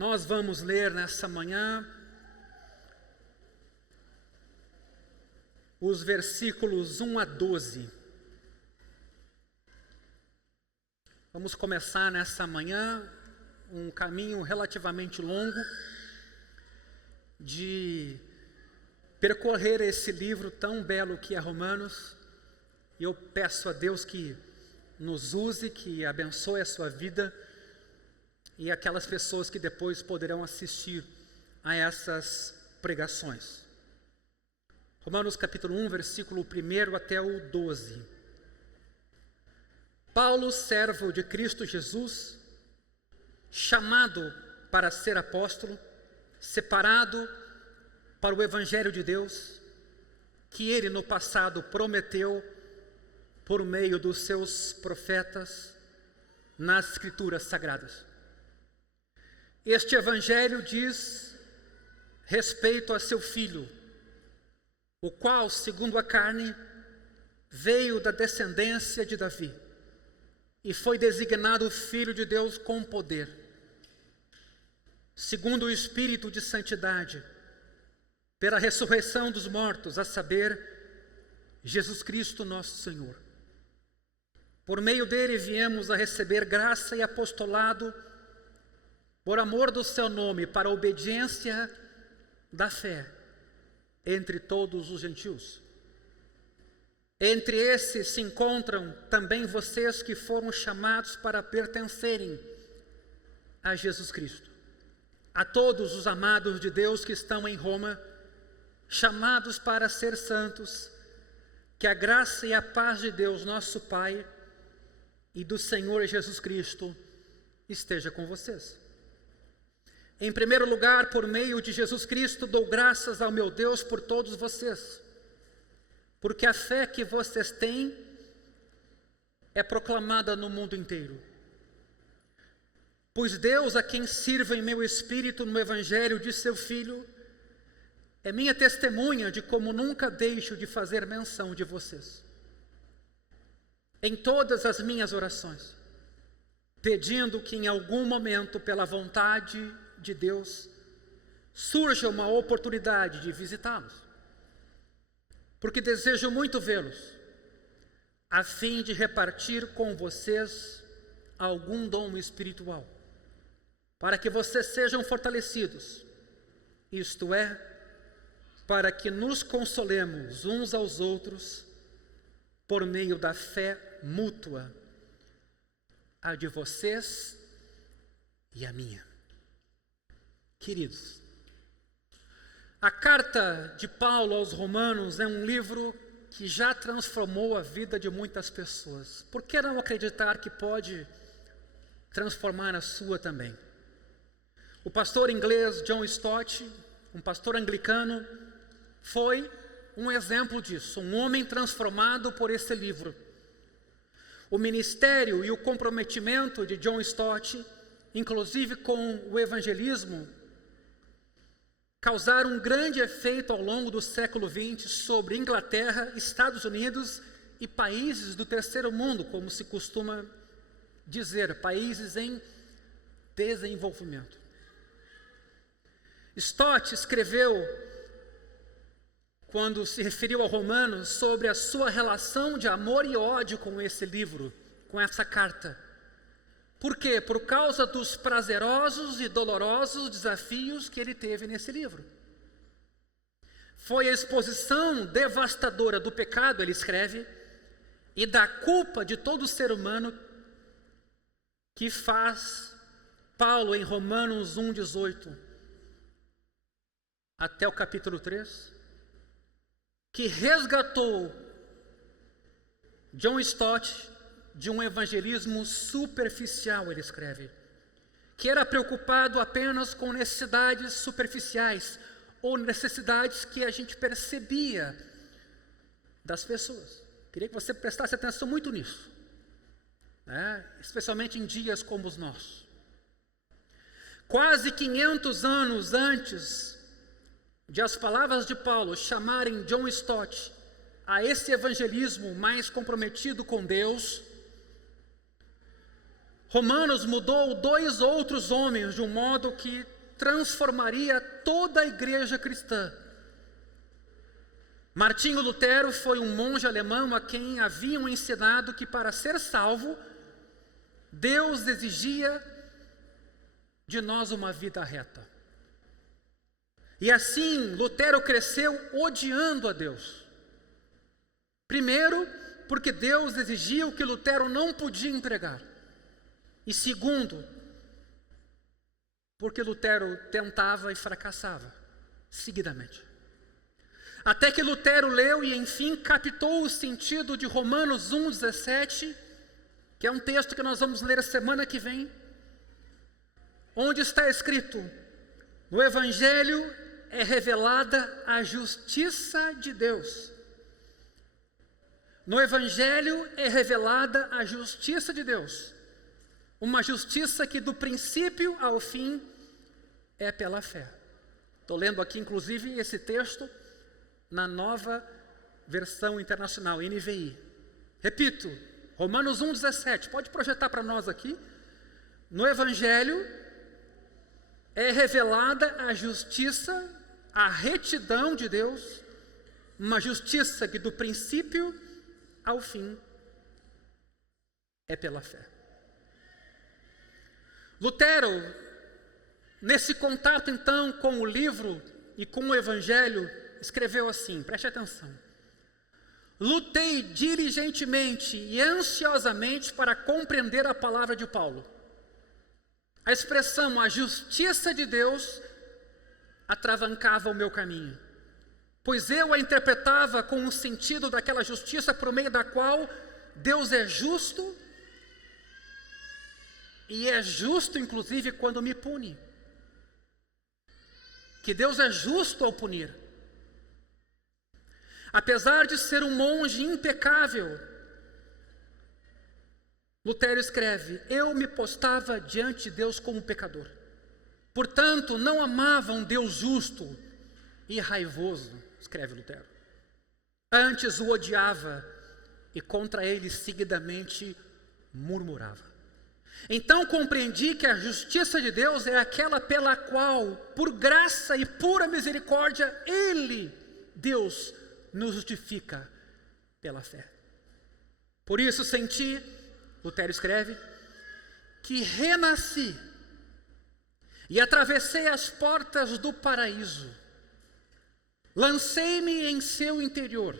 Nós vamos ler nessa manhã os versículos 1 a 12. Vamos começar nessa manhã um caminho relativamente longo de percorrer esse livro tão belo que é Romanos. E eu peço a Deus que nos use, que abençoe a sua vida e aquelas pessoas que depois poderão assistir a essas pregações. Romanos capítulo 1, versículo 1 até o 12. Paulo, servo de Cristo Jesus, chamado para ser apóstolo, separado para o Evangelho de Deus, que ele no passado prometeu por meio dos seus profetas nas Escrituras Sagradas. Este Evangelho diz respeito a seu Filho, o qual, segundo a carne, veio da descendência de Davi e foi designado Filho de Deus com poder, segundo o Espírito de santidade, pela ressurreição dos mortos, a saber, Jesus Cristo nosso Senhor. Por meio dele viemos a receber graça e apostolado por amor do seu nome, para a obediência da fé entre todos os gentios. Entre esses se encontram também vocês que foram chamados para pertencerem a Jesus Cristo. A todos os amados de Deus que estão em Roma, chamados para ser santos, que a graça e a paz de Deus, nosso Pai, e do Senhor Jesus Cristo esteja com vocês. Em primeiro lugar, por meio de Jesus Cristo, dou graças ao meu Deus por todos vocês, porque a fé que vocês têm é proclamada no mundo inteiro. Pois Deus, a quem sirvo em meu espírito no Evangelho de seu Filho, é minha testemunha de como nunca deixo de fazer menção de vocês, em todas as minhas orações, pedindo que em algum momento, pela vontade de Deus, surja uma oportunidade de visitá-los, porque desejo muito vê-los, a fim de repartir com vocês algum dom espiritual, para que vocês sejam fortalecidos, isto é, para que nos consolemos uns aos outros por meio da fé mútua, a de vocês e a minha. Queridos, a carta de Paulo aos Romanos é um livro que já transformou a vida de muitas pessoas. Por que não acreditar que pode transformar a sua também? O pastor inglês John Stott, um pastor anglicano, foi um exemplo disso, um homem transformado por esse livro. O ministério e o comprometimento de John Stott, inclusive com o evangelismo, causaram um grande efeito ao longo do século XX sobre Inglaterra, Estados Unidos e países do terceiro mundo, como se costuma dizer, países em desenvolvimento. Stott escreveu, quando se referiu a Romanos, sobre a sua relação de amor e ódio com esse livro, com essa carta. Por quê? Por causa dos prazerosos e dolorosos desafios que ele teve nesse livro. Foi a exposição devastadora do pecado, ele escreve, e da culpa de todo ser humano que faz Paulo em Romanos 1,18 até o capítulo 3, que resgatou John Stott de um evangelismo superficial, ele escreve, que era preocupado apenas com necessidades superficiais, ou necessidades que a gente percebia das pessoas. Queria que você prestasse atenção muito nisso, especialmente em dias como os nossos. Quase 500 anos antes de as palavras de Paulo chamarem John Stott a esse evangelismo mais comprometido com Deus, Romanos mudou 2 outros homens de um modo que transformaria toda a igreja cristã. Martinho Lutero foi um monge alemão a quem haviam ensinado que para ser salvo, Deus exigia de nós uma vida reta. E assim, Lutero cresceu odiando a Deus. Primeiro, porque Deus exigia o que Lutero não podia entregar. E segundo, porque Lutero tentava e fracassava, seguidamente. Até que Lutero leu e enfim captou o sentido de Romanos 1,17, que é um texto que nós vamos ler a semana que vem, onde está escrito: no Evangelho é revelada a justiça de Deus. No Evangelho é revelada a justiça de Deus. Uma justiça que do princípio ao fim é pela fé. Estou lendo aqui inclusive esse texto na Nova Versão Internacional, NVI. Repito, Romanos 1,17, pode projetar para nós aqui. No Evangelho é revelada a justiça, a retidão de Deus, uma justiça que do princípio ao fim é pela fé. Lutero, nesse contato então com o livro e com o Evangelho, escreveu assim, preste atenção: lutei diligentemente e ansiosamente para compreender a palavra de Paulo. A expressão, a justiça de Deus, atravancava o meu caminho, pois eu a interpretava com o sentido daquela justiça por meio da qual Deus é justo, e é justo inclusive quando me pune. Que Deus é justo ao punir. Apesar de ser um monge impecável, Lutero escreve: eu me postava diante de Deus como pecador. Portanto, não amava um Deus justo e raivoso, escreve Lutero. Antes o odiava e contra ele seguidamente murmurava. Então compreendi que a justiça de Deus é aquela pela qual, por graça e pura misericórdia, Ele, Deus, nos justifica pela fé. Por isso senti, Lutero escreve, que renasci e atravessei as portas do paraíso. Lancei-me em seu interior.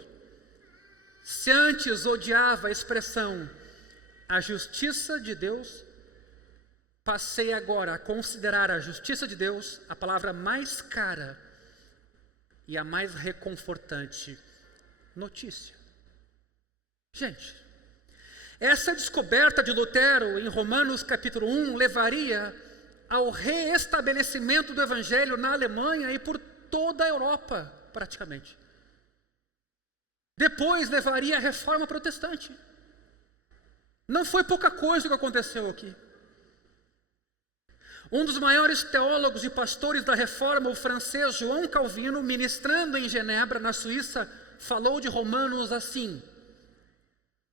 Se antes odiava a expressão a justiça de Deus, passei agora a considerar a justiça de Deus a palavra mais cara e a mais reconfortante notícia. Gente, essa descoberta de Lutero em Romanos capítulo 1 levaria ao reestabelecimento do Evangelho na Alemanha e por toda a Europa, praticamente. Depois levaria à reforma protestante. Não foi pouca coisa o que aconteceu aqui. Um dos maiores teólogos e pastores da reforma, o francês João Calvino, ministrando em Genebra, na Suíça, falou de Romanos assim: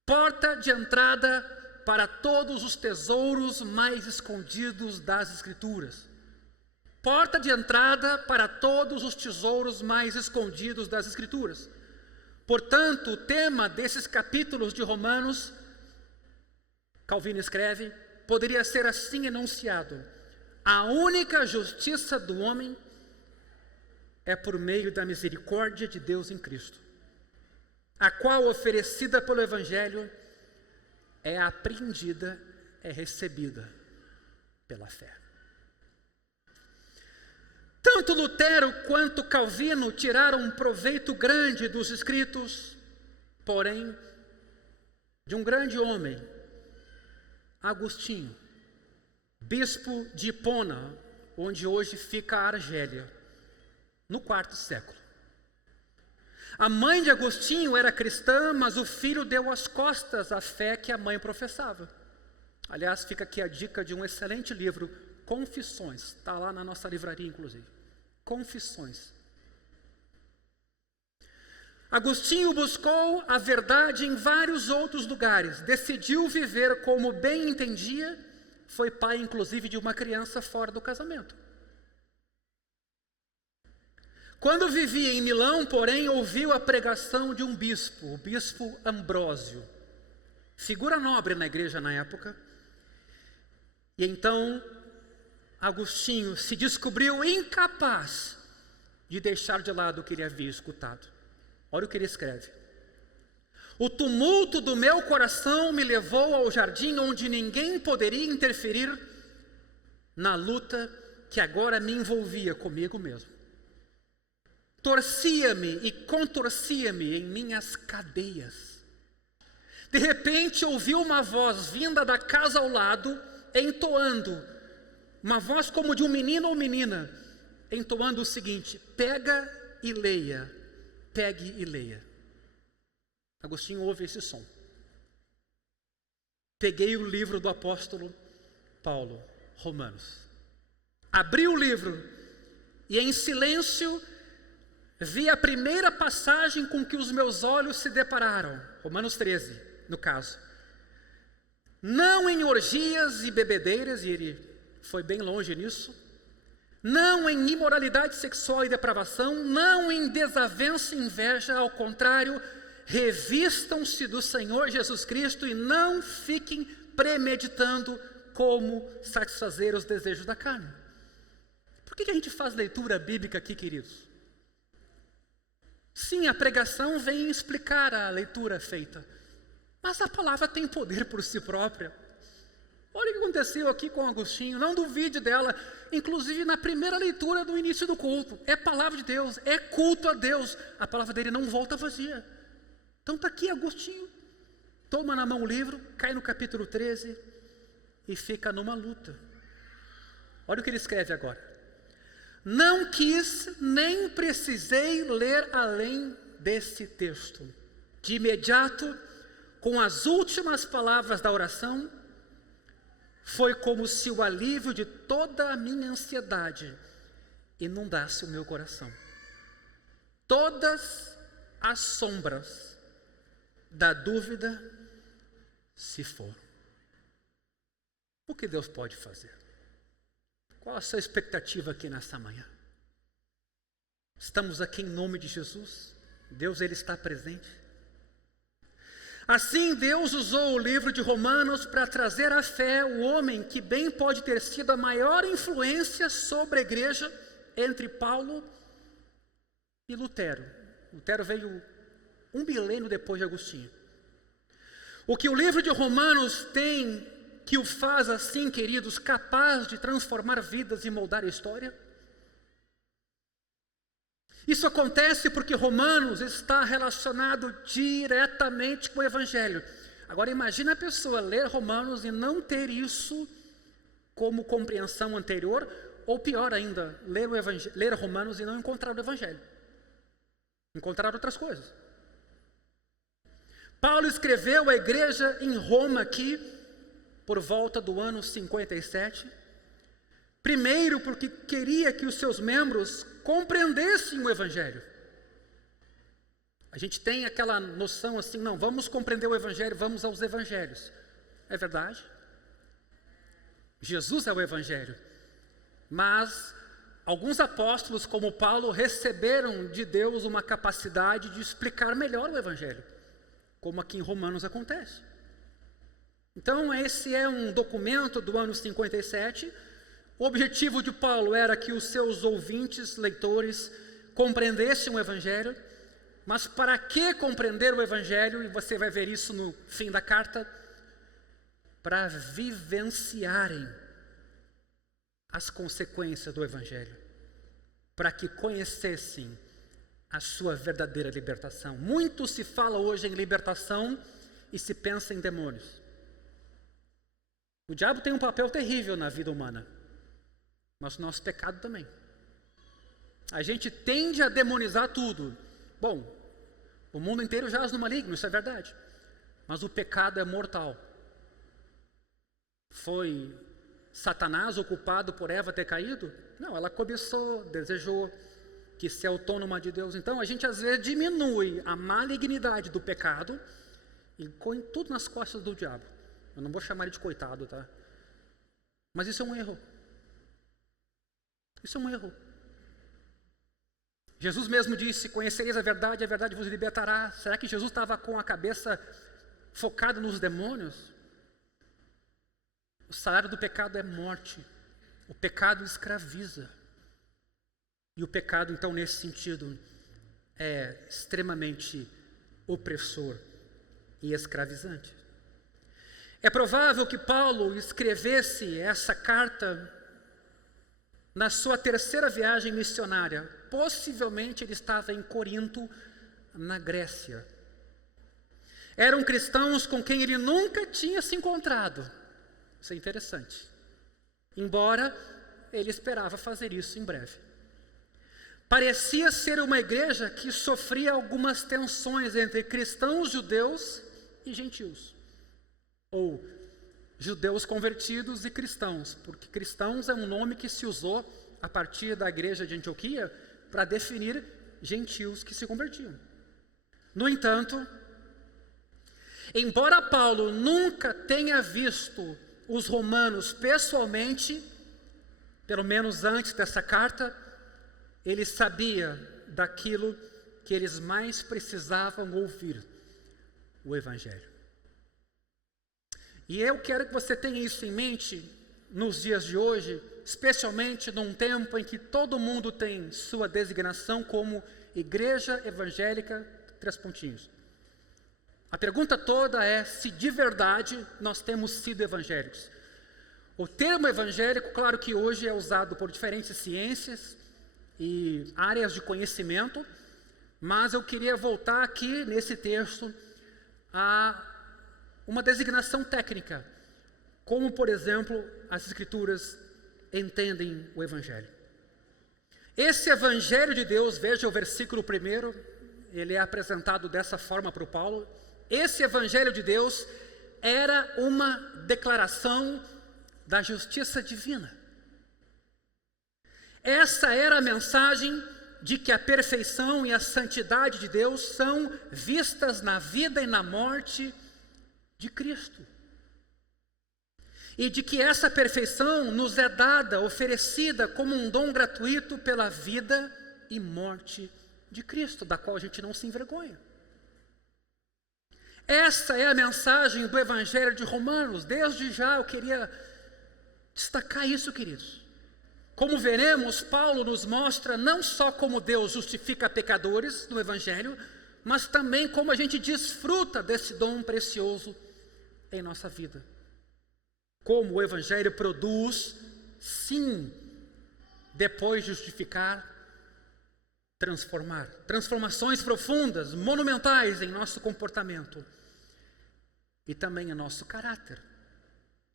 porta de entrada para todos os tesouros mais escondidos das Escrituras. Porta de entrada para todos os tesouros mais escondidos das Escrituras. Portanto, o tema desses capítulos de Romanos, Calvino escreve, poderia ser assim enunciado: a única justiça do homem é por meio da misericórdia de Deus em Cristo, a qual, oferecida pelo Evangelho, é apreendida, é recebida pela fé. Tanto Lutero quanto Calvino tiraram um proveito grande dos escritos, porém, de um grande homem, Agostinho, bispo de Hipona, onde hoje fica a Argélia, no IV século. A mãe de Agostinho era cristã, mas o filho deu as costas à fé que a mãe professava. Aliás, fica aqui a dica de um excelente livro, Confissões, está lá na nossa livraria inclusive. Confissões. Agostinho buscou a verdade em vários outros lugares, decidiu viver como bem entendia foi pai, inclusive, de uma criança fora do casamento. Quando vivia em Milão, porém, ouviu a pregação de um bispo, o bispo Ambrósio, figura nobre na igreja na época. E então Agostinho se descobriu incapaz de deixar de lado o que ele havia escutado. Olha o que ele escreve: o tumulto do meu coração me levou ao jardim onde ninguém poderia interferir na luta que agora me envolvia comigo mesmo. Torcia-me e contorcia-me em minhas cadeias. De repente ouvi uma voz vinda da casa ao lado, entoando, uma voz como de um menino ou menina, entoando o seguinte: pega e leia, pegue e leia. Agostinho ouve esse som. Peguei o livro do apóstolo Paulo, Romanos. Abri o livro e em silêncio vi a primeira passagem com que os meus olhos se depararam. Romanos 13, no caso. Não em orgias e bebedeiras, e ele foi bem longe nisso. Não em imoralidade sexual e depravação. Não em desavença e inveja. Ao contrário, revistam-se do Senhor Jesus Cristo e não fiquem premeditando como satisfazer os desejos da carne. Por que a gente faz leitura bíblica aqui, queridos? Sim, a pregação vem explicar a leitura feita, mas a palavra tem poder por si própria. Olha o que aconteceu aqui com Agostinho, não duvide dela, inclusive na primeira leitura do início do culto. É palavra de Deus, é culto a Deus, a palavra dele não volta vazia. Então está aqui Agostinho, toma na mão o livro, cai no capítulo 13 e fica numa luta. Olha o que ele escreve agora: não quis nem precisei ler além desse texto. De imediato, com as últimas palavras da oração, foi como se o alívio de toda a minha ansiedade inundasse o meu coração. Todas as sombras da dúvida se foram. O que Deus pode fazer? Qual a sua expectativa aqui nessa manhã? Estamos aqui em nome de Jesus. Deus, Ele está presente. Assim, Deus usou o livro de Romanos para trazer à fé o homem que bem pode ter sido a maior influência sobre a igreja entre Paulo e Lutero. Lutero veio 1 milênio depois de Agostinho. O que o livro de Romanos tem que o faz assim, queridos, capaz de transformar vidas e moldar a história? Isso acontece porque Romanos está relacionado diretamente com o Evangelho. Agora imagine a pessoa ler Romanos e não ter isso como compreensão anterior, ou pior ainda, ler Romanos e não encontrar o Evangelho. Encontrar outras coisas. Paulo escreveu à igreja em Roma aqui, por volta do ano 57, primeiro porque queria que os seus membros compreendessem o Evangelho. A gente tem aquela noção assim, não, vamos compreender o Evangelho, vamos aos Evangelhos. É verdade. Jesus é o Evangelho. Mas alguns apóstolos, como Paulo, receberam de Deus uma capacidade de explicar melhor o Evangelho, como aqui em Romanos acontece. Então, esse é um documento do ano 57. O objetivo de Paulo era que os seus ouvintes, leitores, compreendessem o Evangelho. Mas para que compreender o Evangelho? E você vai ver isso no fim da carta. Para vivenciarem as consequências do Evangelho. Para que conhecessem a sua verdadeira libertação. Muito se fala hoje em libertação e se pensa em demônios. O diabo tem um papel terrível na vida humana, mas o nosso pecado também. A gente tende a demonizar tudo. Bom, o mundo inteiro jaz no maligno, isso é verdade. Mas o pecado é mortal. Foi Satanás o culpado por Eva ter caído? Não, ela cobiçou, desejou, quis ser autônoma de Deus. Então a gente às vezes diminui a malignidade do pecado e põe tudo nas costas do diabo. Eu não vou chamar ele de coitado, tá? Mas isso é um erro. Isso é um erro. Jesus mesmo disse: conhecereis a verdade vos libertará. Será que Jesus estava com a cabeça focada nos demônios? O salário do pecado é morte. O pecado escraviza. E o pecado, então, nesse sentido, é extremamente opressor e escravizante. É provável que Paulo escrevesse essa carta na sua terceira viagem missionária. Possivelmente ele estava em Corinto, na Grécia. Eram cristãos com quem ele nunca tinha se encontrado. Isso é interessante. Embora ele esperava fazer isso em breve. Parecia ser uma igreja que sofria algumas tensões entre cristãos judeus e gentios. Ou judeus convertidos e cristãos, porque cristãos é um nome que se usou a partir da igreja de Antioquia para definir gentios que se convertiam. No entanto, embora Paulo nunca tenha visto os romanos pessoalmente, pelo menos antes dessa carta, ele sabia daquilo que eles mais precisavam ouvir: o Evangelho. E eu quero que você tenha isso em mente nos dias de hoje, especialmente num tempo em que todo mundo tem sua designação como Igreja Evangélica 3 pontinhos. A pergunta toda é se de verdade nós temos sido evangélicos. O termo evangélico, claro que hoje é usado por diferentes ciências e áreas de conhecimento, mas eu queria voltar aqui nesse texto a uma designação técnica, como, por exemplo, as Escrituras entendem o Evangelho. Esse Evangelho de Deus, veja o versículo 1, ele é apresentado dessa forma para o Paulo. Esse Evangelho de Deus era uma declaração da justiça divina. Essa era a mensagem de que a perfeição e a santidade de Deus são vistas na vida e na morte de Cristo. E de que essa perfeição nos é dada, oferecida como um dom gratuito pela vida e morte de Cristo, da qual a gente não se envergonha. Essa é a mensagem do Evangelho de Romanos. Desde já eu queria destacar isso, queridos. Como veremos, Paulo nos mostra não só como Deus justifica pecadores no Evangelho, mas também como a gente desfruta desse dom precioso em nossa vida. Como o Evangelho produz, sim, depois de justificar, transformar. Transformações profundas, monumentais em nosso comportamento e também em nosso caráter.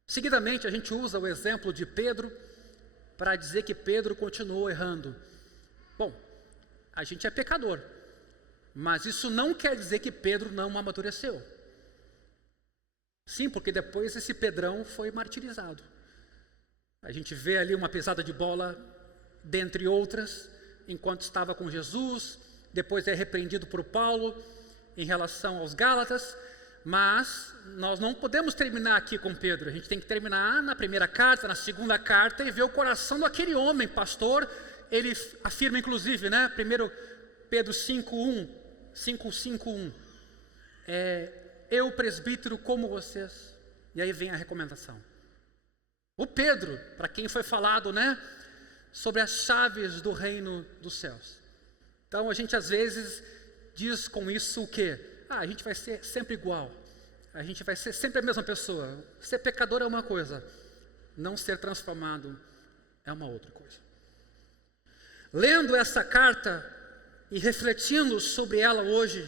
Seguidamente, a gente usa o exemplo de Pedro para dizer que Pedro continuou errando. Bom, a gente é pecador, mas isso não quer dizer que Pedro não amadureceu. Sim, porque depois esse Pedrão foi martirizado. A gente vê ali uma pisada de bola, dentre outras, enquanto estava com Jesus, depois é repreendido por Paulo em relação aos Gálatas, mas nós não podemos terminar aqui com Pedro, a gente tem que terminar na primeira carta, na segunda carta e ver o coração daquele homem, pastor. Ele afirma inclusive, 1 Pedro 5:1, eu presbítero como vocês, e aí vem a recomendação. O Pedro, para quem foi falado, sobre as chaves do reino dos céus. Então a gente às vezes diz com isso o quê? A gente vai ser sempre igual, a gente vai ser sempre a mesma pessoa. Ser pecador é uma coisa, não ser transformado é uma outra coisa. Lendo essa carta e refletindo sobre ela hoje,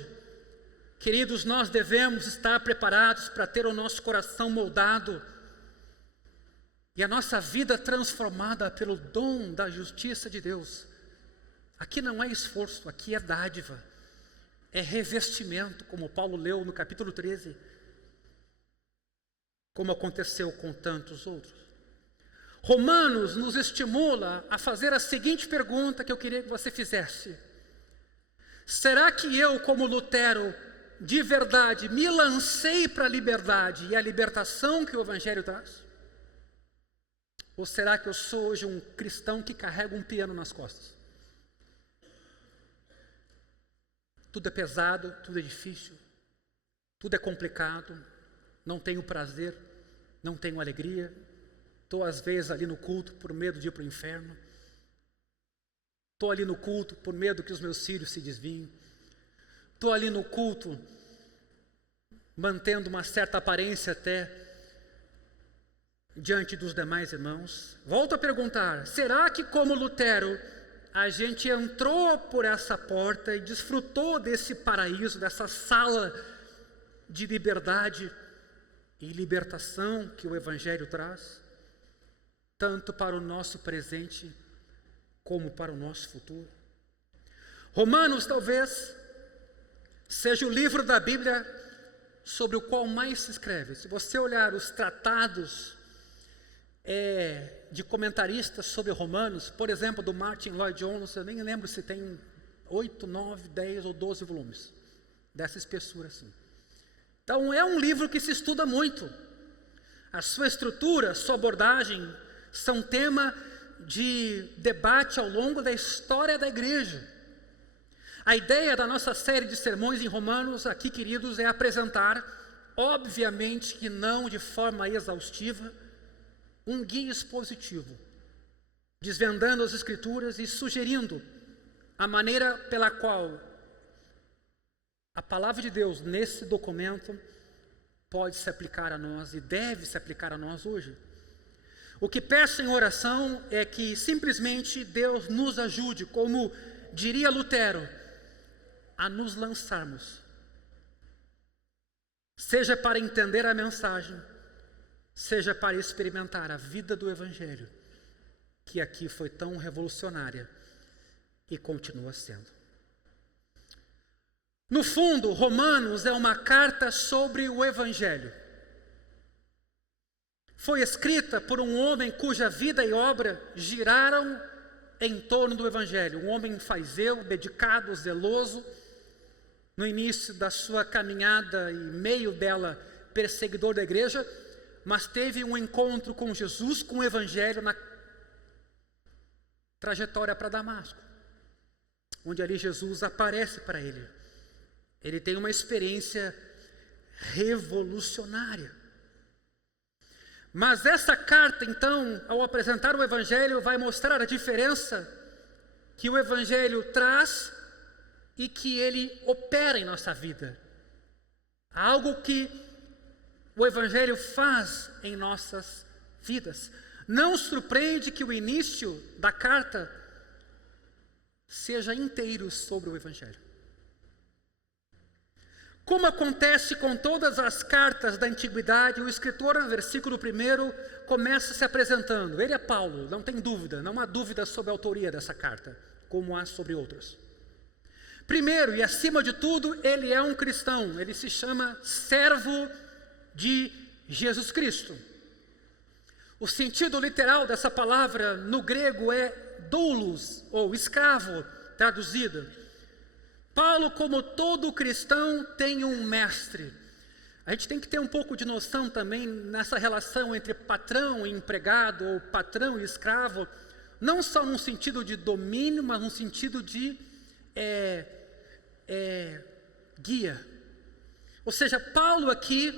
queridos, nós devemos estar preparados para ter o nosso coração moldado e a nossa vida transformada pelo dom da justiça de Deus. Aqui não é esforço, aqui é dádiva, é revestimento, como Paulo leu no capítulo 13, como aconteceu com tantos outros. Romanos nos estimula a fazer a seguinte pergunta que eu queria que você fizesse: será que eu, como Lutero, de verdade me lancei para a liberdade e a libertação que o Evangelho traz? Ou será que eu sou hoje um cristão que carrega um piano nas costas? Tudo é pesado, tudo é difícil, tudo é complicado, não tenho prazer, não tenho alegria, estou às vezes ali no culto por medo de ir para o inferno, estou ali no culto por medo que os meus filhos se desviem, estou ali no culto mantendo uma certa aparência até diante dos demais irmãos. Volto a perguntar, será que como Lutero a gente entrou por essa porta e desfrutou desse paraíso, dessa sala de liberdade e libertação que o Evangelho traz, tanto para o nosso presente como para o nosso futuro? Romanos talvez seja o livro da Bíblia sobre o qual mais se escreve. Se você olhar os tratados de comentaristas sobre Romanos, por exemplo, do Martin Lloyd Jones, eu nem lembro se tem 8, 9, 10 ou 12 volumes, dessa espessura assim. Então é um livro que se estuda muito. A sua estrutura, a sua abordagem são tema de debate ao longo da história da igreja. A ideia da nossa série de sermões em Romanos aqui, queridos, é apresentar, obviamente que não de forma exaustiva, um guia expositivo, desvendando as Escrituras e sugerindo a maneira pela qual a palavra de Deus nesse documento pode se aplicar a nós e deve se aplicar a nós hoje. O que peço em oração é que simplesmente Deus nos ajude, como diria Lutero, a nos lançarmos, seja para entender a mensagem, seja para experimentar a vida do Evangelho, que aqui foi tão revolucionária e continua sendo. No fundo, Romanos é uma carta sobre o Evangelho. Foi escrita por um homem cuja vida e obra giraram em torno do Evangelho. Um homem fariseu, dedicado, zeloso, no início da sua caminhada e meio dela perseguidor da igreja, mas teve um encontro com Jesus, com o Evangelho na trajetória para Damasco, onde ali Jesus aparece para ele. Ele tem uma experiência revolucionária. Mas essa carta, então, ao apresentar o Evangelho, vai mostrar a diferença que o Evangelho traz e que ele opera em nossa vida. Algo que o Evangelho faz em nossas vidas. Não surpreende que o início da carta seja inteiro sobre o Evangelho. Como acontece com todas as cartas da antiguidade, o escritor, no versículo 1, começa se apresentando. Ele é Paulo, não tem dúvida, não há dúvida sobre a autoria dessa carta, como há sobre outras. Primeiro e acima de tudo, ele é um cristão, ele se chama servo de Jesus Cristo. O sentido literal dessa palavra no grego é doulos, ou escravo, traduzido. Paulo, como todo cristão, tem um mestre. A gente tem que ter um pouco de noção também nessa relação entre patrão e empregado, ou patrão e escravo, não só num sentido de domínio, mas num sentido de guia. Ou seja, Paulo aqui,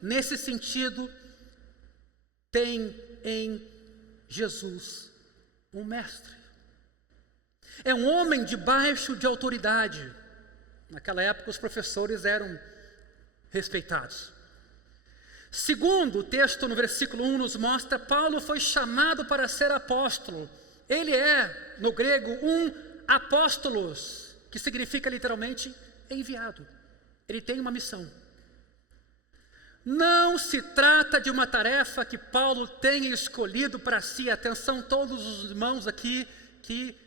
nesse sentido, tem em Jesus um mestre. É um homem debaixo de autoridade. Naquela época os professores eram respeitados. Segundo, o texto no versículo 1 nos mostra, Paulo foi chamado para ser apóstolo. Ele é, no grego, um apóstolos, que significa literalmente enviado. Ele tem uma missão. Não se trata de uma tarefa que Paulo tenha escolhido para si. Atenção, todos os irmãos aqui que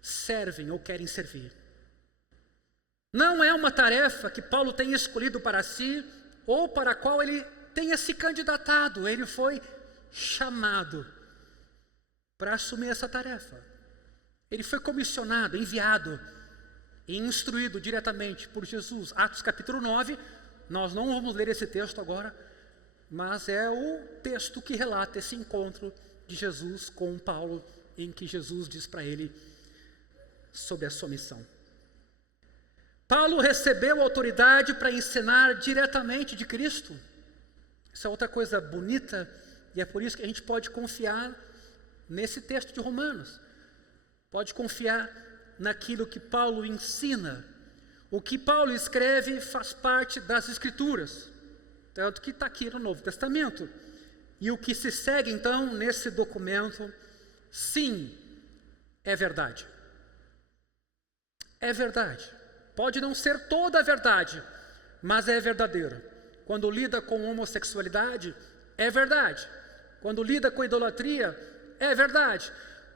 servem ou querem servir. Não é uma tarefa que Paulo tenha escolhido para si ou para a qual ele tenha se candidatado. Ele foi chamado para assumir essa tarefa. Ele foi comissionado, enviado e instruído diretamente por Jesus. Atos capítulo 9, nós não vamos ler esse texto agora, mas é o texto que relata esse encontro de Jesus com Paulo, em que Jesus diz para ele sobre a sua missão. Paulo recebeu autoridade para ensinar diretamente de Cristo. Isso é outra coisa bonita, e é por isso que a gente pode confiar nesse texto de Romanos. Pode confiar naquilo que Paulo ensina. O que Paulo escreve faz parte das Escrituras, tanto que está aqui no Novo Testamento. E o que se segue então nesse documento, sim, é verdade. É verdade. Pode não ser toda a verdade, mas é verdadeiro. Quando lida com homossexualidade, é verdade. Quando lida com idolatria, é verdade.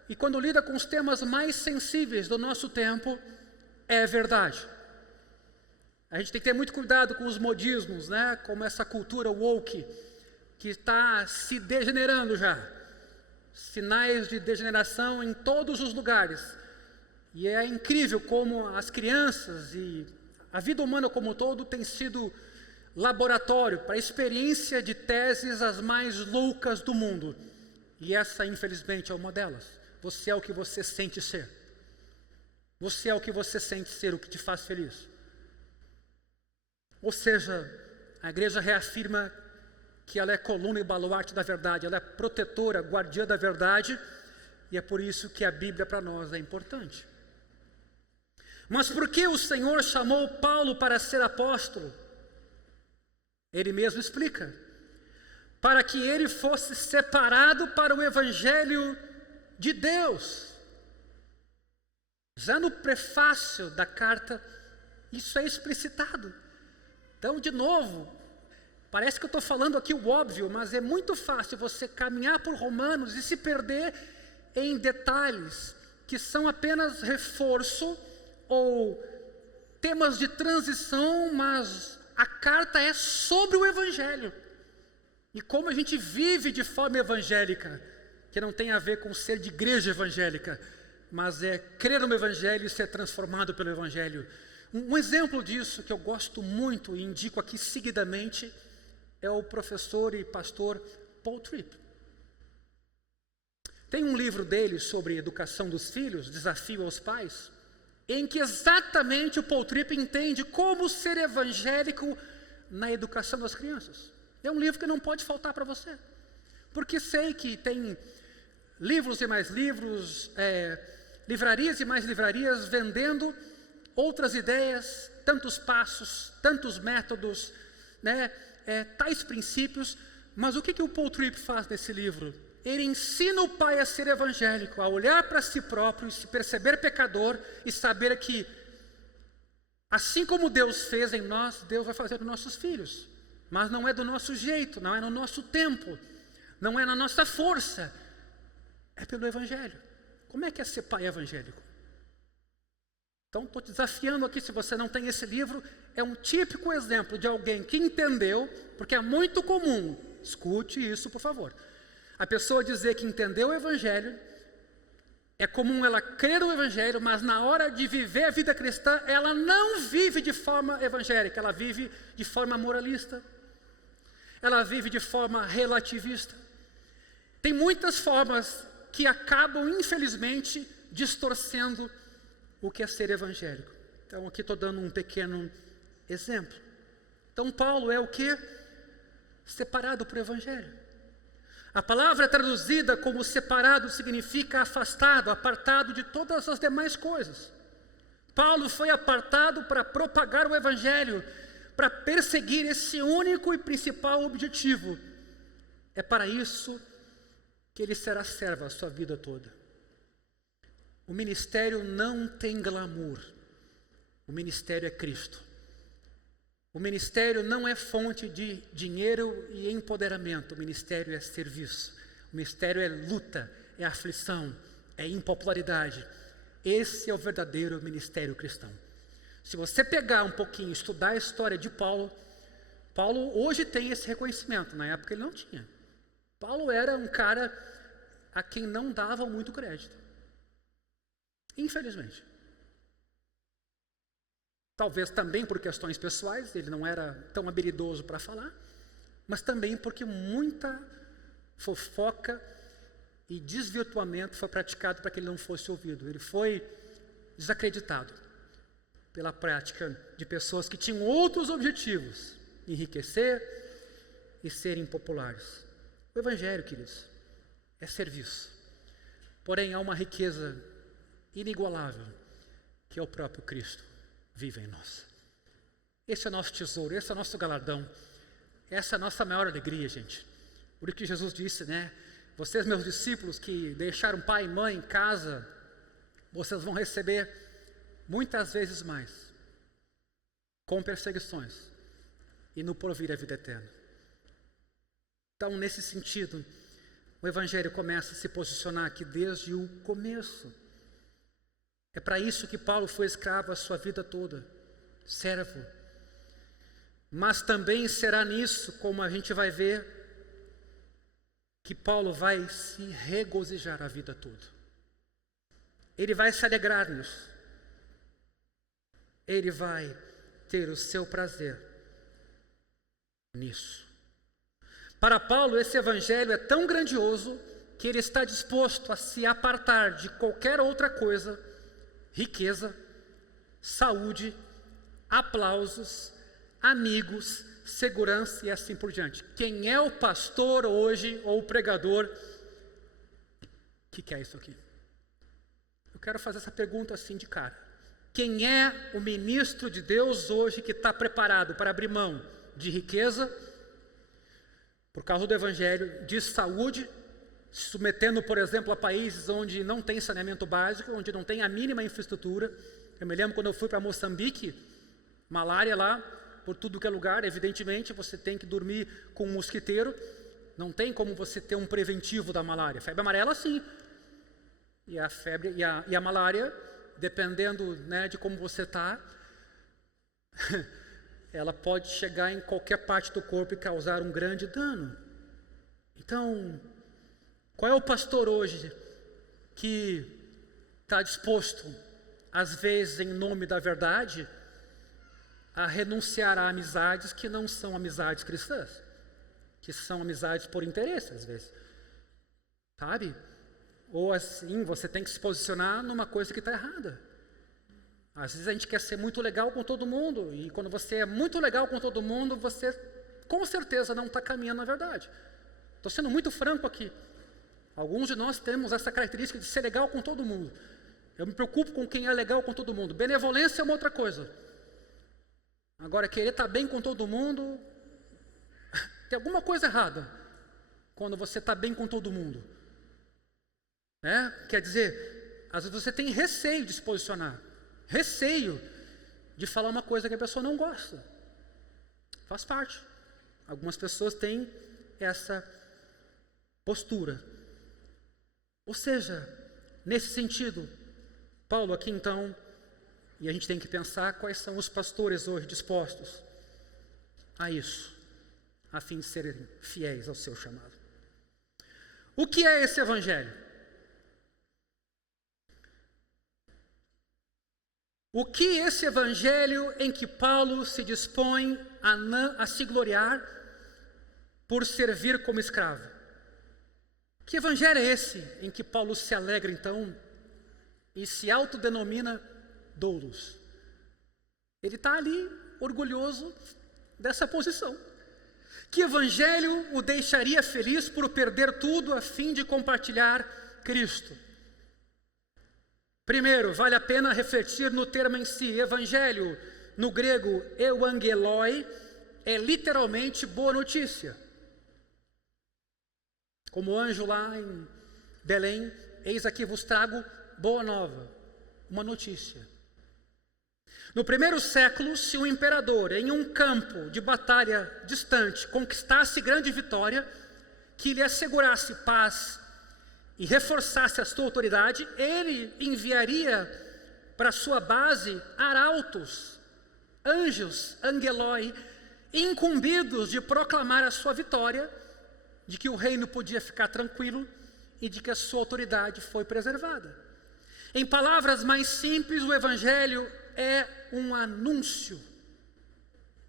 E quando lida com os temas mais sensíveis do nosso tempo, é verdade. A gente tem que ter muito cuidado com os modismos, né? Como essa cultura woke, que está se degenerando já. Sinais de degeneração em todos os lugares. E é incrível como as crianças e a vida humana como um todo tem sido laboratório para a experiência de teses as mais loucas do mundo. E essa, infelizmente, é uma delas. Você é o que você sente ser. Você é o que você sente ser, o que te faz feliz. Ou seja, a igreja reafirma que ela é coluna e baluarte da verdade, ela é protetora, guardiã da verdade, e é por isso que a Bíblia para nós é importante. Mas por que o Senhor chamou Paulo para ser apóstolo? Ele mesmo explica. Para que ele fosse separado para o Evangelho de Deus. Já no prefácio da carta, isso é explicitado. Então, de novo, parece que eu estou falando aqui o óbvio, mas é muito fácil você caminhar por Romanos e se perder em detalhes que são apenas reforço ou temas de transição, mas a carta é sobre o Evangelho. E como a gente vive de forma evangélica, que não tem a ver com ser de igreja evangélica, mas é crer no Evangelho e ser transformado pelo Evangelho. Um exemplo disso que eu gosto muito e indico aqui seguidamente é o professor e pastor Paul Tripp. Tem um livro dele sobre educação dos filhos, Desafio aos Pais, em que exatamente o Paul Tripp entende como ser evangélico na educação das crianças. É um livro que não pode faltar para você, porque sei que tem livros e mais livros, livrarias e mais livrarias vendendo outras ideias, tantos passos, tantos métodos, né, tais princípios. Mas o que o Paul Tripp faz nesse livro? Ele ensina o pai a ser evangélico, a olhar para si próprio, se perceber pecador e saber que, assim como Deus fez em nós, Deus vai fazer nos nossos filhos. Mas não é do nosso jeito, não é no nosso tempo, não é na nossa força, é pelo Evangelho. Como é que é ser pai evangélico? Então, estou te desafiando aqui, se você não tem esse livro, é um típico exemplo de alguém que entendeu, porque é muito comum, escute isso por favor, a pessoa dizer que entendeu o Evangelho, é comum ela crer no Evangelho, mas na hora de viver a vida cristã, ela não vive de forma evangélica, ela vive de forma moralista, ela vive de forma relativista. Tem muitas formas que acabam, infelizmente, distorcendo o que é ser evangélico. Então, aqui estou dando um pequeno exemplo. Então, Paulo é o que? Separado para o Evangelho. A palavra traduzida como separado significa afastado, apartado de todas as demais coisas. Paulo foi apartado para propagar o Evangelho, para perseguir esse único e principal objetivo. É para isso que ele será servo a sua vida toda. O ministério não tem glamour. O ministério é Cristo. O ministério não é fonte de dinheiro e empoderamento. O ministério é serviço. O ministério é luta, é aflição, é impopularidade. Esse é o verdadeiro ministério cristão. Se você pegar um pouquinho, estudar a história de Paulo, Paulo hoje tem esse reconhecimento. Na época ele não tinha. Paulo era um cara a quem não davam muito crédito. Infelizmente. Talvez também por questões pessoais, ele não era tão habilidoso para falar, mas também porque muita fofoca e desvirtuamento foi praticado para que ele não fosse ouvido. Ele foi desacreditado pela prática de pessoas que tinham outros objetivos: enriquecer e serem populares. O Evangelho, queridos, é serviço. Porém, há uma riqueza inigualável, que é o próprio Cristo vive em nós. Esse é o nosso tesouro, esse é o nosso galardão, essa é a nossa maior alegria, gente. Por isso que Jesus disse, né? Vocês, meus discípulos, que deixaram pai e mãe em casa, vocês vão receber muitas vezes mais, com perseguições, e no porvir a vida eterna. Então, nesse sentido, o Evangelho começa a se posicionar aqui desde o começo. É para isso que Paulo foi escravo a sua vida toda, servo. Mas também será nisso, como a gente vai ver, que Paulo vai se regozijar a vida toda. Ele vai se alegrar nisso. Ele vai ter o seu prazer nisso. Para Paulo, esse evangelho é tão grandioso que ele está disposto a se apartar de qualquer outra coisa, riqueza, saúde, aplausos, amigos, segurança e assim por diante. Quem é o pastor hoje, ou o pregador, que quer isso aqui? Eu quero fazer essa pergunta assim de cara. Quem é o ministro de Deus hoje que está preparado para abrir mão de riqueza, por causa do evangelho, de saúde, se submetendo, por exemplo, a países onde não tem saneamento básico, onde não tem a mínima infraestrutura? Eu me lembro quando eu fui para Moçambique, malária lá, por tudo que é lugar, evidentemente você tem que dormir com um mosquiteiro, não tem como você ter um preventivo da malária. Febre amarela, sim. E a febre e a malária, dependendo, né, de como você está, ela pode chegar em qualquer parte do corpo e causar um grande dano. Então, qual é o pastor hoje que está disposto, às vezes em nome da verdade, a renunciar a amizades que não são amizades cristãs, que são amizades por interesse, às vezes, sabe? Ou assim, você tem que se posicionar numa coisa que está errada. Às vezes a gente quer ser muito legal com todo mundo, e quando você é muito legal com todo mundo, você com certeza não está caminhando na verdade. Estou sendo muito franco aqui. Alguns de nós temos essa característica de ser legal com todo mundo. Eu me preocupo com quem é legal com todo mundo. Benevolência é uma outra coisa. Agora, querer estar bem com todo mundo, tem alguma coisa errada quando você está bem com todo mundo. Quer dizer, às vezes você tem receio de se posicionar, receio de falar uma coisa que a pessoa não gosta. Faz parte. Algumas pessoas têm essa postura. Ou seja, nesse sentido, Paulo aqui então, e a gente tem que pensar quais são os pastores hoje dispostos a isso, a fim de serem fiéis ao seu chamado. O que é esse evangelho? O que esse evangelho em que Paulo se dispõe a se gloriar por servir como escravo? Que evangelho é esse em que Paulo se alegra então e se autodenomina doulos? Ele está ali orgulhoso dessa posição. Que evangelho o deixaria feliz por perder tudo a fim de compartilhar Cristo? Primeiro, vale a pena refletir no termo em si. Evangelho, no grego euangeloi, é literalmente boa notícia. Como o anjo lá em Belém, eis aqui vos trago boa nova, uma notícia. No primeiro século, se um imperador em um campo de batalha distante conquistasse grande vitória, que lhe assegurasse paz e reforçasse a sua autoridade, ele enviaria para sua base arautos, anjos, angeloi, incumbidos de proclamar a sua vitória, de que o reino podia ficar tranquilo e de que a sua autoridade foi preservada. Em palavras mais simples, o evangelho é um anúncio.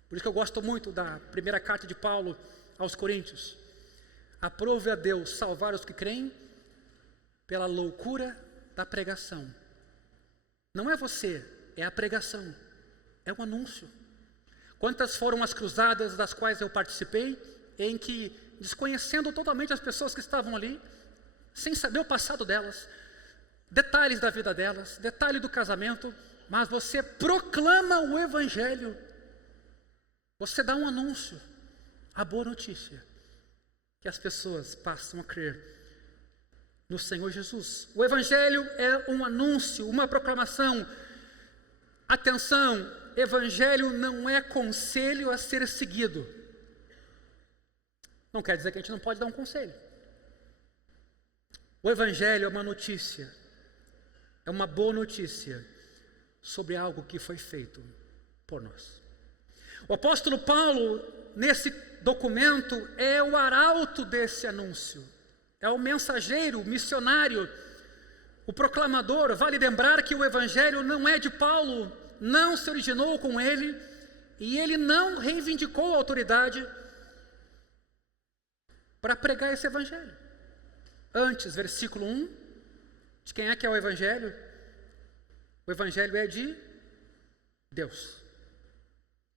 Por isso que eu gosto muito da primeira carta de Paulo aos Coríntios. Aprove a Deus salvar os que creem, pela loucura da pregação. Não é você, é a pregação, é o anúncio. Quantas foram as cruzadas das quais eu participei, em que, desconhecendo totalmente as pessoas que estavam ali, sem saber o passado delas, detalhes da vida delas, detalhe do casamento, mas você proclama o Evangelho, você dá um anúncio, a boa notícia, que as pessoas passam a crer no Senhor Jesus. O Evangelho é um anúncio, uma proclamação. Atenção, Evangelho não é conselho a ser seguido. Não quer dizer que a gente não pode dar um conselho. O Evangelho é uma notícia, é uma boa notícia sobre algo que foi feito por nós. O apóstolo Paulo, nesse documento, é o arauto desse anúncio, é o mensageiro, o missionário, o proclamador. Vale lembrar que o Evangelho não é de Paulo, não se originou com ele, e ele não reivindicou a autoridade para pregar esse Evangelho. Antes, versículo 1, de quem é que é o Evangelho? O Evangelho é de Deus.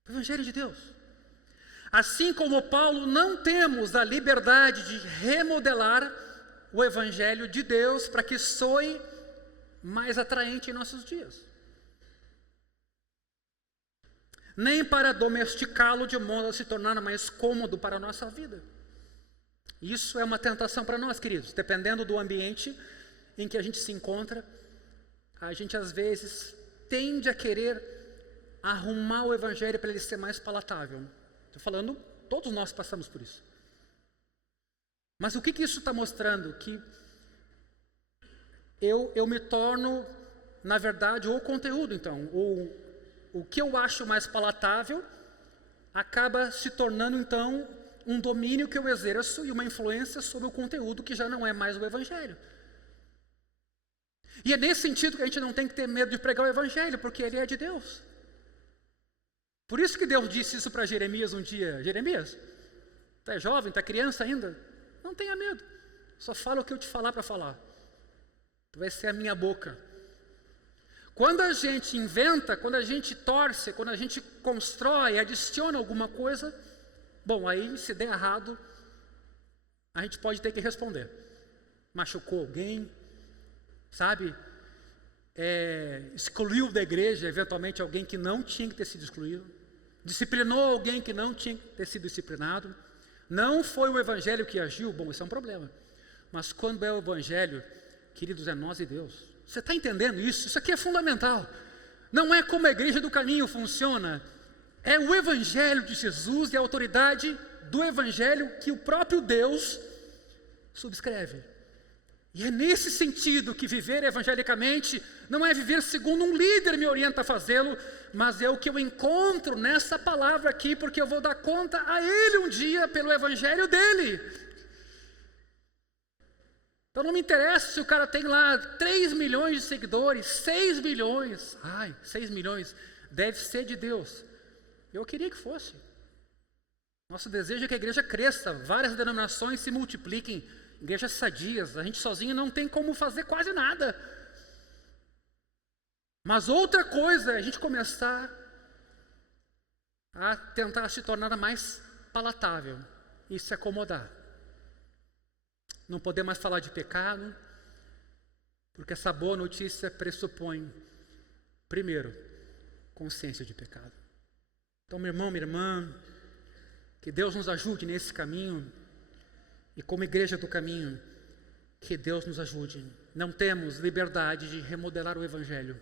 O Evangelho de Deus. Assim como Paulo, não temos a liberdade de remodelar o Evangelho de Deus para que soe mais atraente em nossos dias. Nem para domesticá-lo de modo a se tornar mais cômodo para a nossa vida. Isso é uma tentação para nós, queridos. Dependendo do ambiente em que a gente se encontra, a gente às vezes tende a querer arrumar o Evangelho para ele ser mais palatável. Estou falando, todos nós passamos por isso. Mas o que isso está mostrando? Que eu me torno, na verdade, o conteúdo, então. O que eu acho mais palatável acaba se tornando, então, um domínio que eu exerço e uma influência sobre o conteúdo que já não é mais o Evangelho. E é nesse sentido que a gente não tem que ter medo de pregar o Evangelho, porque ele é de Deus. Por isso que Deus disse isso para Jeremias um dia: Jeremias, tu é jovem, tu é criança ainda, não tenha medo, só fala o que eu te falar para falar, tu vai ser a minha boca. Quando a gente inventa, quando a gente torce, quando a gente constrói, adiciona alguma coisa, bom, aí se der errado, a gente pode ter que responder. Machucou alguém, sabe? Excluiu da igreja, eventualmente, alguém que não tinha que ter sido excluído. Disciplinou alguém que não tinha que ter sido disciplinado. Não foi o Evangelho que agiu, bom, isso é um problema. Mas quando é o Evangelho, queridos, é nós e Deus. Você está entendendo isso? Isso aqui é fundamental. Não é como a igreja do caminho funciona. É o Evangelho de Jesus e a autoridade do Evangelho que o próprio Deus subscreve. E é nesse sentido que viver evangelicamente não é viver segundo um líder me orienta a fazê-lo, mas é o que eu encontro nessa palavra aqui, porque eu vou dar conta a ele um dia pelo Evangelho dele. Então não me interessa se o cara tem lá 3 milhões de seguidores, 6 milhões. 6 milhões deve ser de Deus. Eu queria que fosse. Nosso desejo é que a igreja cresça, várias denominações se multipliquem, igrejas sadias. A gente sozinho não tem como fazer quase nada. Mas outra coisa é a gente começar a tentar se tornar mais palatável e se acomodar. Não poder mais falar de pecado, porque essa boa notícia pressupõe, primeiro, consciência de pecado. Então, meu irmão, minha irmã, que Deus nos ajude nesse caminho, e como igreja do caminho, que Deus nos ajude. Não temos liberdade de remodelar o Evangelho,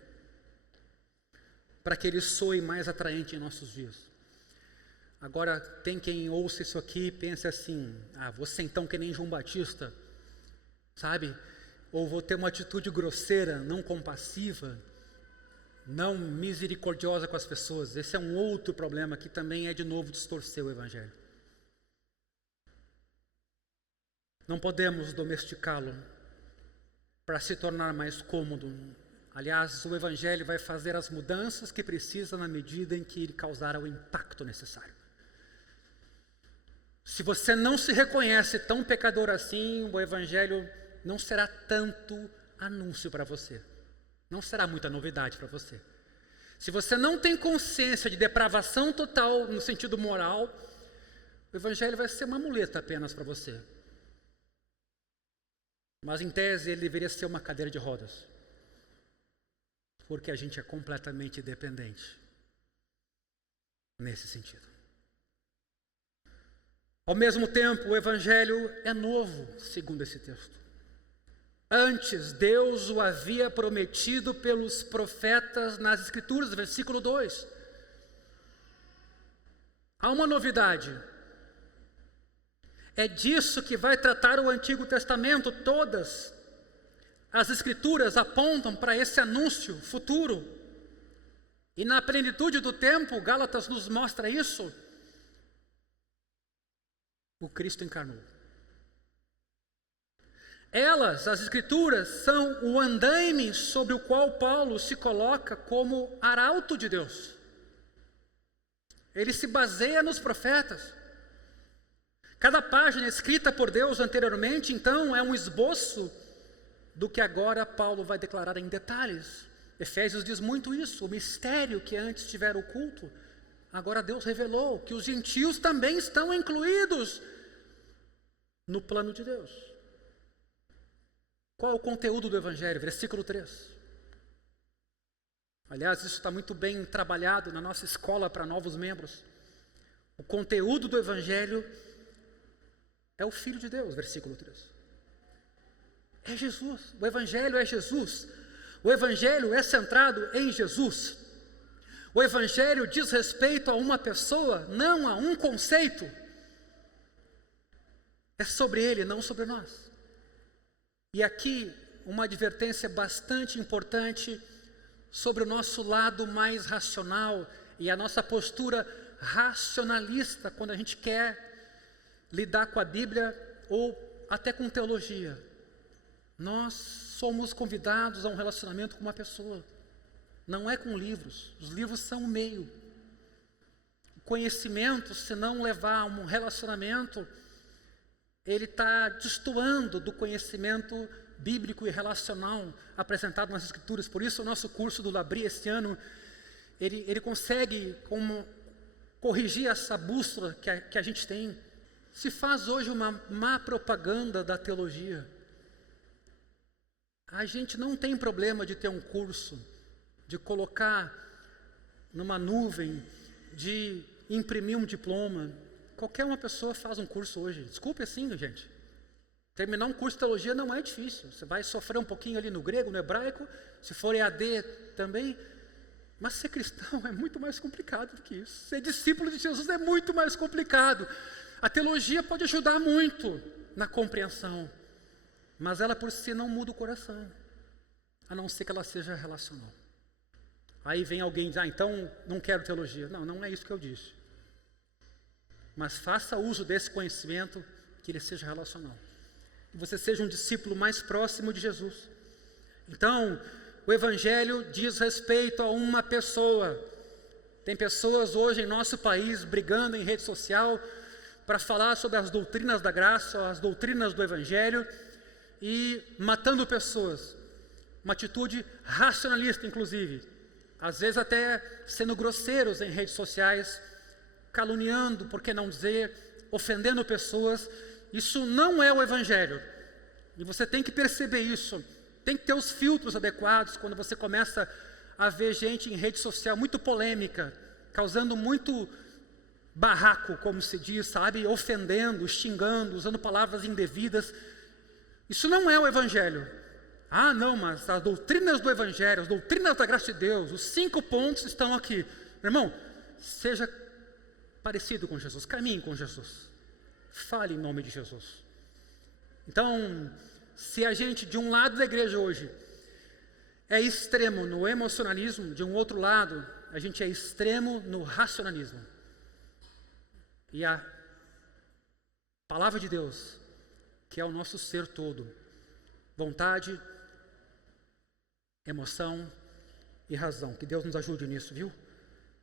para que ele soe mais atraente em nossos dias. Agora, tem quem ouça isso aqui e pense assim: você então que nem João Batista, sabe? Ou vou ter uma atitude grosseira, não compassiva, não misericordiosa com as pessoas. Esse é um outro problema que também é de novo distorcer o Evangelho. Não podemos domesticá-lo para se tornar mais cômodo. Aliás, o Evangelho vai fazer as mudanças que precisa na medida em que ele causar o impacto necessário. Se você não se reconhece tão pecador assim, o Evangelho não será tanto anúncio para você. Não será muita novidade para você. Se você não tem consciência de depravação total no sentido moral, o Evangelho vai ser uma muleta apenas para você. Mas em tese ele deveria ser uma cadeira de rodas. Porque a gente é completamente dependente nesse sentido. Ao mesmo tempo, o Evangelho é novo, segundo esse texto. Antes, Deus o havia prometido pelos profetas nas Escrituras, versículo 2. Há uma novidade. É disso que vai tratar o Antigo Testamento. Todas as Escrituras apontam para esse anúncio futuro. E na plenitude do tempo, Gálatas nos mostra isso. O Cristo encarnou. Elas, as Escrituras, são o andaime sobre o qual Paulo se coloca como arauto de Deus. Ele se baseia nos profetas. Cada página escrita por Deus anteriormente, então, é um esboço do que agora Paulo vai declarar em detalhes. Efésios diz muito isso, o mistério que antes tivera oculto, agora Deus revelou que os gentios também estão incluídos no plano de Deus. Qual é o conteúdo do Evangelho? Versículo 3. Aliás, isso está muito bem trabalhado na nossa escola para novos membros. O conteúdo do Evangelho é o Filho de Deus, versículo 3. É Jesus, o Evangelho é Jesus. O Evangelho é centrado em Jesus. O Evangelho diz respeito a uma pessoa, não a um conceito. É sobre ele, não sobre nós. E aqui uma advertência bastante importante sobre o nosso lado mais racional e a nossa postura racionalista quando a gente quer lidar com a Bíblia ou até com teologia. Nós somos convidados a um relacionamento com uma pessoa. Não é com livros. Os livros são o meio. O conhecimento, se não levar a um relacionamento, ele está destoando do conhecimento bíblico e relacional apresentado nas Escrituras. Por isso o nosso curso do Labri este ano, ele consegue corrigir essa bússola que a gente tem. Se faz hoje uma má propaganda da teologia. A gente não tem problema de ter um curso, de colocar numa nuvem, de imprimir um diploma. Qualquer uma pessoa faz um curso hoje. Desculpe assim, gente. Terminar um curso de teologia não é difícil. Você vai sofrer um pouquinho ali no grego, no hebraico, se for EAD também. Mas ser cristão é muito mais complicado do que isso. Ser discípulo de Jesus é muito mais complicado. A teologia pode ajudar muito na compreensão, mas ela por si não muda o coração, a não ser que ela seja relacional. Aí vem alguém e diz, então não quero teologia. Não, não é isso que eu disse. Mas faça uso desse conhecimento, que ele seja relacional. Que você seja um discípulo mais próximo de Jesus. Então, o Evangelho diz respeito a uma pessoa. Tem pessoas hoje em nosso país brigando em rede social para falar sobre as doutrinas da graça, as doutrinas do Evangelho e matando pessoas. Uma atitude racionalista, inclusive. Às vezes até sendo grosseiros em redes sociais, caluniando, por que não dizer, ofendendo pessoas. Isso não é o Evangelho. E você tem que perceber isso. Tem que ter os filtros adequados quando você começa a ver gente em rede social muito polêmica, causando muito barraco, como se diz, sabe? Ofendendo, xingando, usando palavras indevidas. Isso não é o Evangelho. Ah, não, mas as doutrinas do Evangelho, as doutrinas da graça de Deus, os 5 pontos estão aqui. Meu irmão, seja parecido com Jesus, caminhe com Jesus. Fale em nome de Jesus. Então, se a gente, de um lado da igreja hoje, é extremo no emocionalismo, de um outro lado, a gente é extremo no racionalismo. E a palavra de Deus, que é o nosso ser todo, vontade, emoção e razão. Que Deus nos ajude nisso, viu?